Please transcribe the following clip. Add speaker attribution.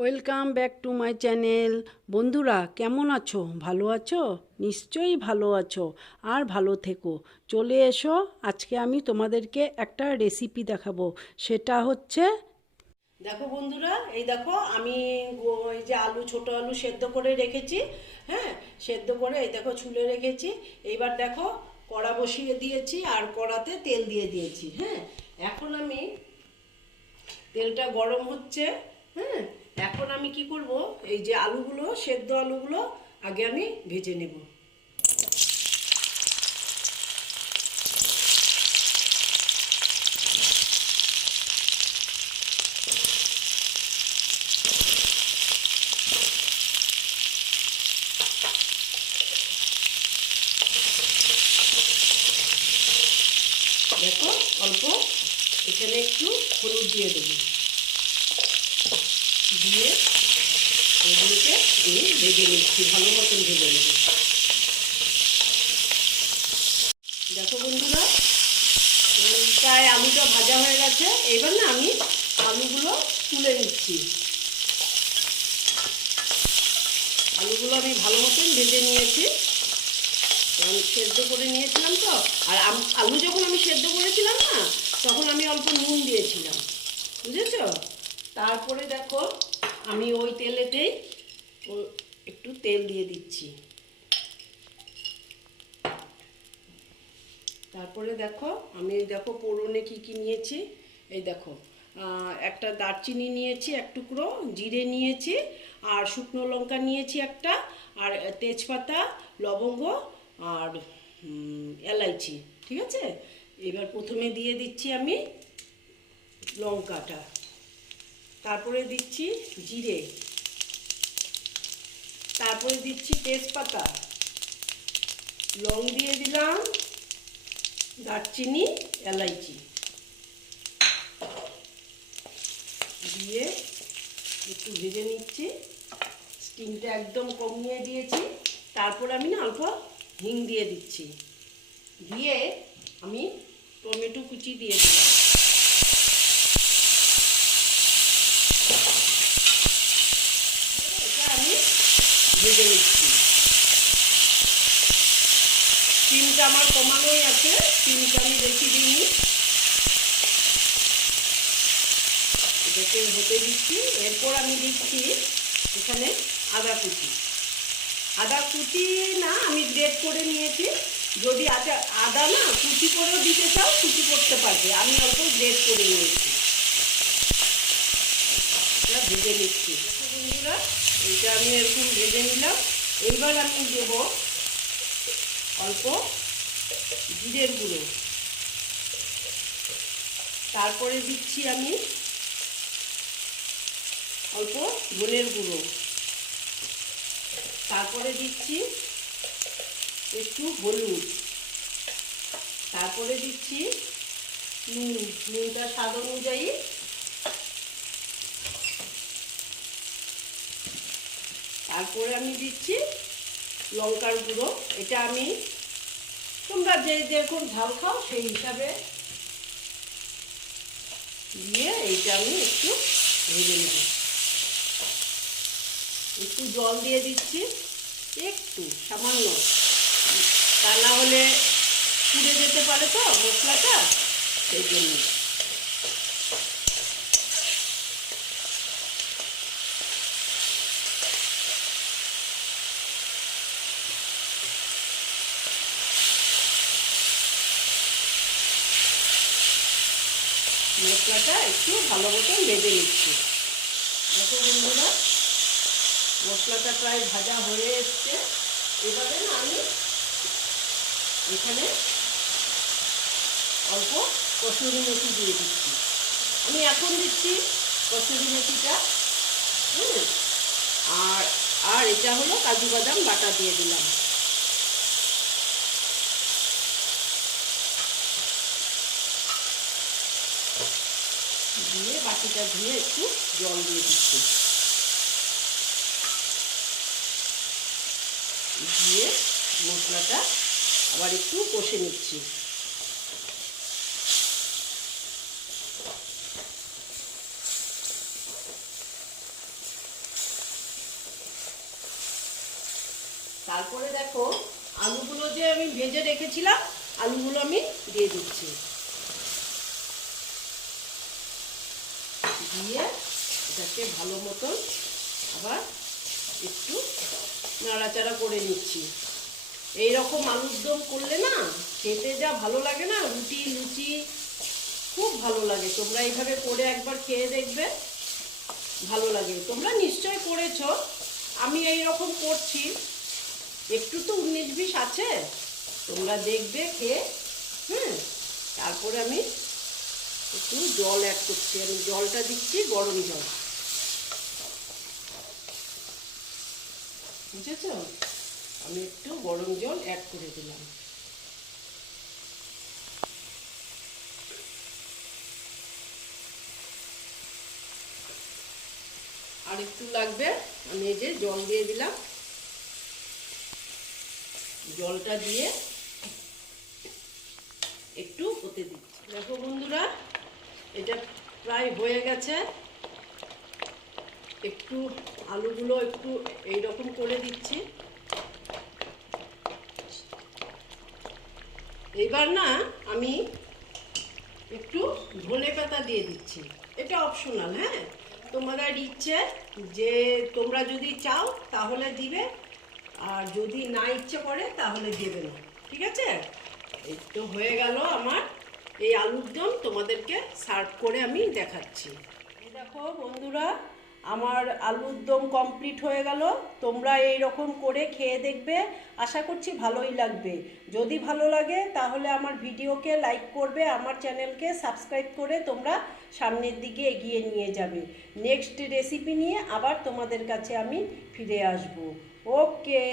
Speaker 1: Welcome back to my channel বন্ধুরা, কেমন আছো? ভালো আছো? নিশ্চয়ই ভালো আছো। আর ভালো থেকো। চলে এসো, আজকে আমি তোমাদেরকে একটা রেসিপি দেখাবো। সেটা হচ্ছে, দেখো বন্ধুরা, এই দেখো, আমি এই যে আলু, ছোট আলু সেদ্ধ করে রেখেছি হ্যাঁ? সেদ্ধ করে, এই দেখো, ছুলে রেখেছি। এইবার দেখো, কড়া বসিয়ে দিয়েছি আর কড়াতে তেল দিয়ে দিয়েছি হ্যাঁ? এখন আমি তেলটা গরম হচ্ছে। হ্যাঁ এখন আমি কি করব? এই যে আলুগুলো, সেদ্ধ আলুগুলো আগে আমি ভেজে নেব। দেখো, অল্প, এখানে একটু হলুদ দিয়ে দেবো। দিয়ে এগুলোকে আমি ভেজে নিচ্ছি, ভালো মতন ভেজে নেব দেখো বন্ধুরা, প্রায় আলুটা ভাজা হয়ে গেছে। এবার না আমি আলুগুলো তুলে নিচ্ছি। আলুগুলো আমি ভালো মতন ভেজে নিয়েছি। আমি সেদ্ধ করে নিয়েছিলাম তো। আর আলু যখন আমি সেদ্ধ করেছিলাম না, তখন আমি অল্প নুন দিয়েছিলাম। বুঝেছ? তারপরে দেখো, আমি ওই তেলেতেই একটু তেল দিয়ে দিচ্ছি। তারপরে দেখো, আমি দেখো পোড়নে কি কি নিয়েছি, এই দেখো একটা দারচিনি নিয়েছি, এক টুকরো, জিরে নিয়েছি, আর শুকনো লঙ্কা নিয়েছি একটা, আর তেজপাতা, লবঙ্গ, আর এলাইচি, ঠিক আছে? এবার প্রথমে দিয়ে দিচ্ছি আমি লঙ্কাটা। তারপরে দিচ্ছি জিরে। তারপরে দিচ্ছি তেজপাতা। লং দিয়ে দিলাম দারচিনি, এলাইচি। দিয়ে একটু ভেজে নিচ্ছি। স্টিমটা একদম কমিয়ে দিয়েছি। তারপর আমি না অল্প হিং দিয়ে দিচ্ছি। দিয়ে আমি টমেটো কুচি দিয়ে দিলাম এটা আমি ভেজে নিচ্ছি স্টিমটা আমার কমানোই আছে স্টিমটা আমি বেশি দিইনি। এটাকে হতে দিচ্ছি। এরপর আমি দিচ্ছি এখানে আদা কুচি। আদা কুচি না, আমি গ্রেট করে নিয়েছি। যদি আদা আদা না, কুচি করেও দিতে চাও, কুচি করতে পারবে। আমি অল্প গ্রেট করে নিয়েছি। এটা ভেজে নিচ্ছি। বন্ধুরা এইটা আমি এরকম ভেজে নিলাম। এইবার আমি দেব অল্প জিরের গুঁড়ো। তারপরে দিচ্ছি আমি অল্প ধনের গুঁড়ো। তারপরে দিচ্ছি একটু হলুদ। তারপরে দিচ্ছি নুন। নুনটা স্বাদ অনুযায়ী তারপরে আমি দিচ্ছি লঙ্কার গুঁড়ো। এটা আমি তোমরা যে যেরকম ঝাল খাও, সেই হিসাবে দিয়ে এইটা আমি একটু ভেজে নেব। একটু জল দিয়ে দিচ্ছি, একটু সামান্য। তা না হলে পুড়ে যেতে পারে তো মশলাটা, সেই জন্য। মশলাটা একটু ভালো মতো ভেজে নিচ্ছি। দেখো বন্ধুরা, মশলাটা প্রায় ভাজা হয়ে এসছে। এবারে না আমি এখানে অল্প কসুরি মেথি দিয়ে দিচ্ছি। আমি এখন দিচ্ছি কসুরি মেথিটা, হুম? আর আর এটা হলো কাজু বাদাম বাটা দিয়ে দিলাম। দিয়ে বাটিটা ধুয়ে একটু জল দিয়ে দিচ্ছি। দিয়ে মশলাটা আবার একটু কষে নিচ্ছি। তারপরে দেখো, আলুগুলো যে আমি ভেজে রেখেছিলাম, আলুগুলো আমি দিয়ে দিচ্ছি। দিয়ে এটাকে ভালো মতন আবার একটু নাড়াচাড়া করে নিচ্ছি। এই রকম আলুর দম করলে না খেতে যা ভালো লাগে না, রুটি, লুচি খুব ভালো লাগে। তোমরা এইভাবে করে একবার খেয়ে দেখবে, ভালো লাগে। তোমরা নিশ্চয় করেছ। আমি এই রকম করছি। একটু তো উনিশ বিশ আছে। তোমরা দেখবে, খেয়ে, হুম, তারপরে আমি একটু জল অ্যাড করছি। আমি জলটা দিচ্ছি, গরম জল। বুঝেছ? আমি একটু গরম জল অ্যাড করে দিলাম। আর একটু লাগবে, আমি এই যে জল দিয়ে দিলাম। জলটা দিয়ে একটু হতে দিচ্ছি। দেখো বন্ধুরা এটা প্রায় হয়ে গেছে। একটু আলুগুলো একটু এইরকম করে দিচ্ছি। এবার না আমি একটু ধনে পাতা দিয়ে দিচ্ছি। এটা অপশনাল হ্যাঁ? তোমাদের ইচ্ছে যে তোমরা যদি চাও তাহলে দিবে, আর যদি না ইচ্ছে করে তাহলে দেবে না। ঠিক আছে? এই তো হয়ে গেল আমার এই আলুর দম তোমাদেরকে সার্ভ করে আমি দেখাচ্ছি। দেখো বন্ধুরা, আমার আলুর দম কমপ্লিট হয়ে গেল। তোমরা এই রকম করে খেয়ে দেখবে। আশা করছি ভালোই লাগবে। যদি ভালো লাগে, তাহলে আমার ভিডিওকে লাইক করবে, আমার চ্যানেলকে সাবস্ক্রাইব করে তোমরা সামনের দিকে এগিয়ে নিয়ে যাবে। নেক্সট রেসিপি নিয়ে আবার তোমাদের কাছে আমি ফিরে আসব। ওকে।